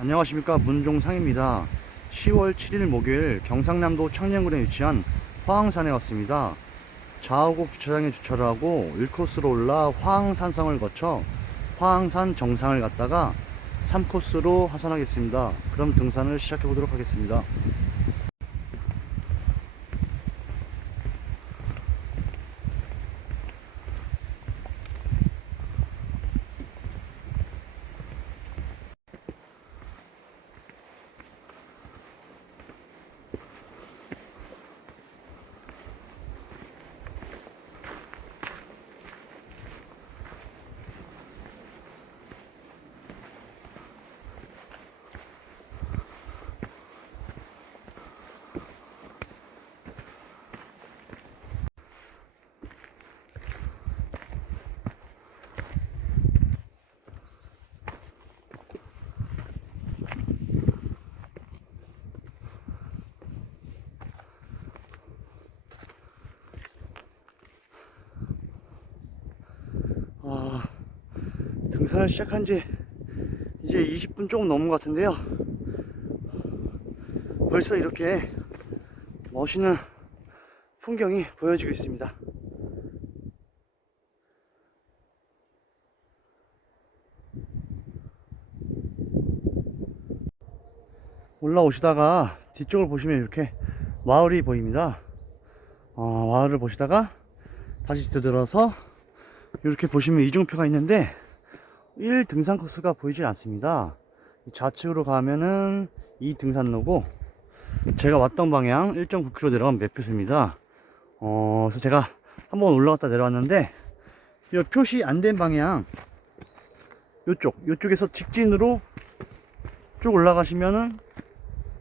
안녕하십니까 문종상입니다. 10월 7일 목요일 경상남도 청량군에 위치한 화항산에 왔습니다. 좌우곡 주차장에 주차를 하고 1코스로 올라 화항산성을 거쳐 화항산 정상을 갔다가 3코스로 하산하겠습니다. 그럼 등산을 시작해 보도록 하겠습니다. 등산을 시작한 지 이제 20분 조금 넘은 것 같은데요. 벌써 이렇게 멋있는 풍경이 보여지고 있습니다. 올라오시다가 뒤쪽을 보시면 이렇게 마을이 보입니다. 어, 마을을 보시다가 다시 되돌아서 이렇게 보시면 이중표가 있는데 1 등산 코스가 보이질 않습니다. 좌측으로 가면은 2 등산로고 제가 왔던 방향 1.9km 내려간 매표소입니다. 어, 그래서 제가 한번 올라갔다 내려왔는데 이 표시 안 된 방향 요쪽 요쪽에서 직진으로 쭉 올라가시면은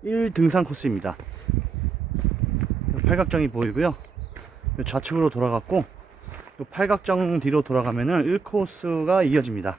1 등산 코스입니다. 팔각정이 보이고요. 요 좌측으로 돌아갔고 요 팔각정 뒤로 돌아가면은 1코스가 이어집니다.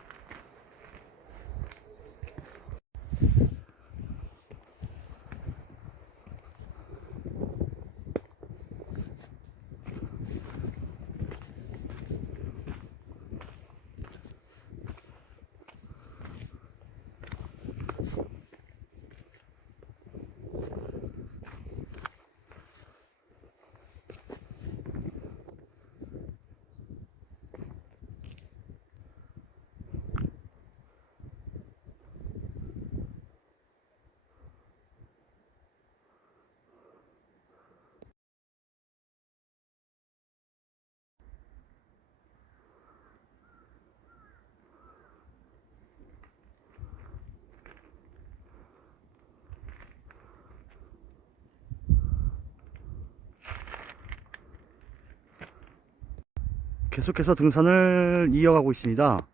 계속해서 등산을 이어가고 있습니다.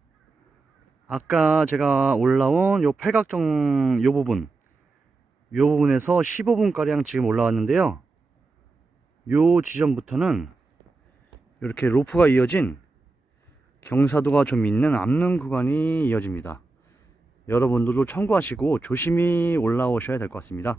아까 제가 올라온 요 팔각정 요 부분, 요 부분에서 15분 가량 지금 올라왔는데요. 요 지점부터는 이렇게 로프가 이어진 경사도가 좀 있는 암릉 구간이 이어집니다. 여러분들도 참고하시고 조심히 올라오셔야 될 것 같습니다.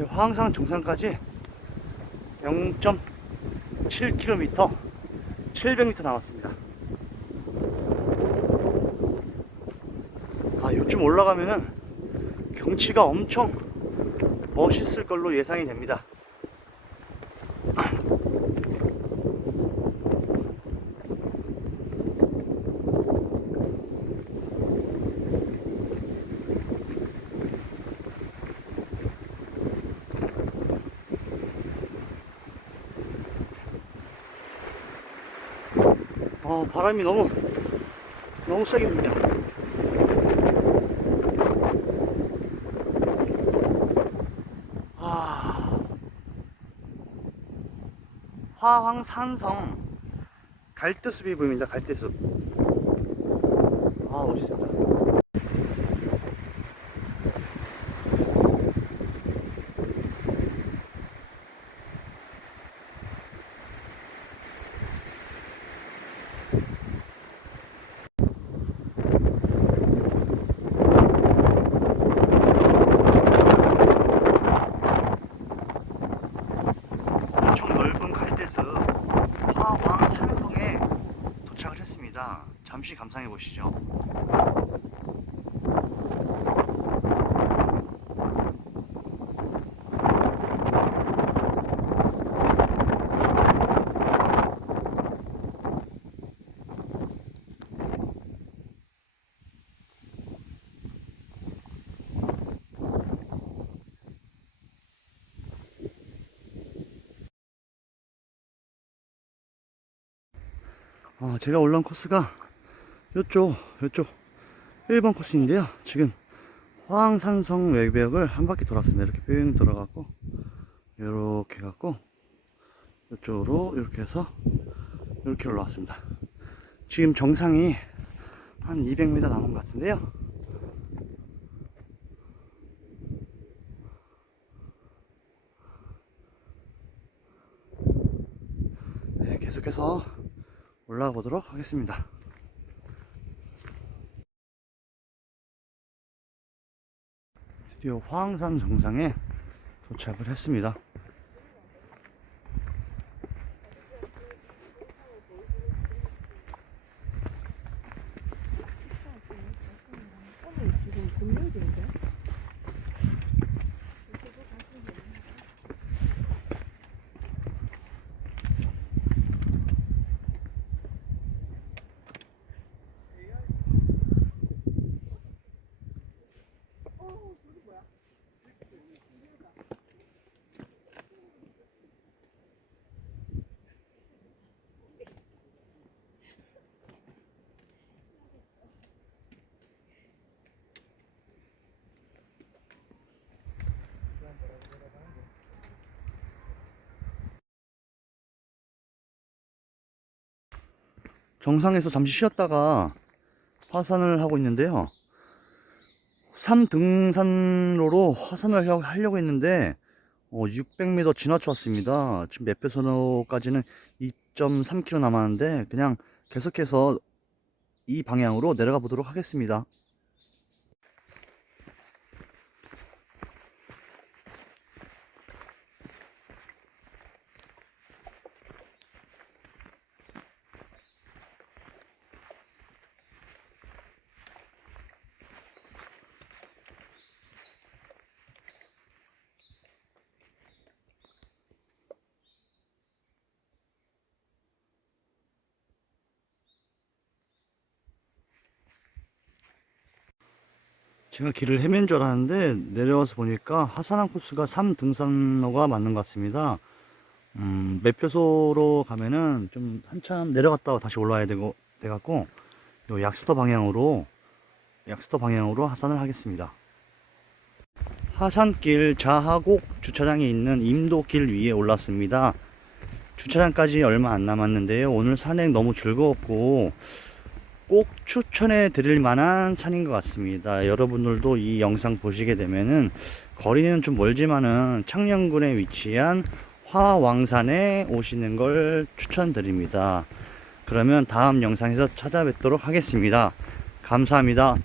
이제 화항산 정상까지 0.7km 700m 남았습니다. 아 요쯤 올라가면은 경치가 엄청 멋있을 걸로 예상이 됩니다 어, 바람이 너무 너무 세게 붑니다. 아, 화황산성 갈대숲이 보입니다. 갈대숲. 아 멋있습니다. 엄청 넓은 갈대숲 화황산성에 도착을 했습니다. 잠시 감상해 보시죠. 어, 제가 올라온 코스가 요쪽, 요쪽 1번 코스인데요. 지금 화항산성 외벽을 한 바퀴 돌았습니다. 이렇게 뿅 돌아가고, 요렇게 갖고, 이쪽으로 이렇게 해서 이렇게 올라왔습니다. 지금 정상이 한 200m 남은 것 같은데요. 네, 계속해서 올라가 보도록 하겠습니다. 드디어 화항산 정상에 도착을 했습니다. 오늘 지금 금요일인데? 정상에서 잠시 쉬었다가 화산을 하고 있는데요. 3등산로로 화산을 하려고- 했는데 어, 600m 지나쳐 왔습니다. 지금 매표선호까지는 2.3km 남았는데 그냥 계속해서 이 방향으로 내려가 보도록 하겠습니다. 제가 길을 헤맨 줄 알았는데 내려와서 보니까 하산한 코스가 3등산로가 맞는 것 같습니다. 음, 매표소로 가면은 좀 한참 내려갔다가 다시 올라와야 되고 돼갖고 요 약수도 방향으로 약수도 방향으로 하산을 하겠습니다. 하산길 자하곡 주차장에 있는 임도길 위에 올랐습니다. 주차장까지 얼마 안 남았는데요. 오늘 산행 너무 즐거웠고 꼭 추천해 드릴 만한 산인 것 같습니다. 여러분들도 이 영상 보시게 되면은 거리는 좀 멀지만은 창녕군에 위치한 화왕산에 오시는 걸 추천드립니다. 그러면 다음 영상에서 찾아뵙도록 하겠습니다. 감사합니다.